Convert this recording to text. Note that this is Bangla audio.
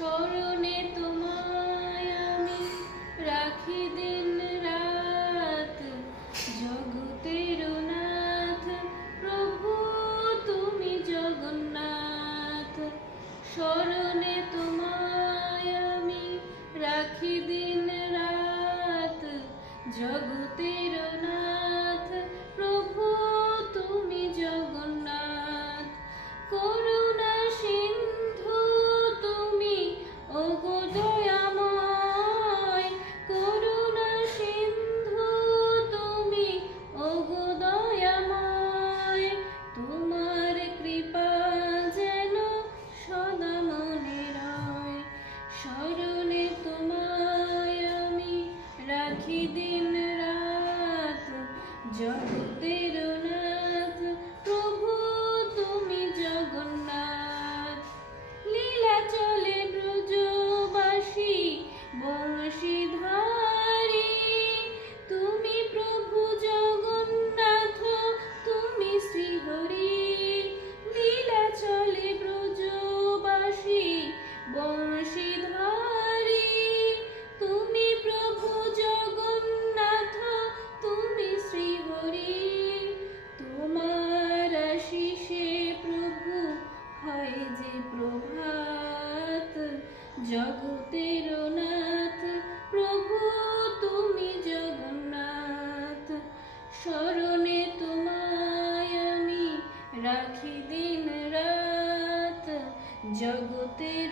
স্মরণে তোমায় আমি রাখি দিন রাত, জগতের নাথ প্রভু তুমি জগন্নাথ। স্মরণে তোমায় আমি রাখি দিন রাত, জগতের নাথ প্রভু তুমি জগন্নাথ। করুণা সিন্ধু তুমি ওগো দয়াময়, করুণা সিন্ধু তুমি ওগো দয়াময়। তোমার কৃপা যেন সদা মনে রয়, স্মরণে তোমায় আমি রাখি দিন রাত, জগতের নাথ প্রভু তুমি জগন্নাথ। লীলা চলে ব্রজবাসী বংশীধারী, তুমি প্রভু জগন্নাথ তুমি শ্রীহরি। লীলা চলে ব্রজবাসী বংশীধারী, তুমি প্রভু জগন্নাথ তুমি শ্রীহরি। তোমার আশিসে প্রভু হয় যে প্রভাত, জগতের নাথ প্রভু তুমি জগন্নাথ। স্মরণে তোমায় আমি রাখি দিন রাত, জগতের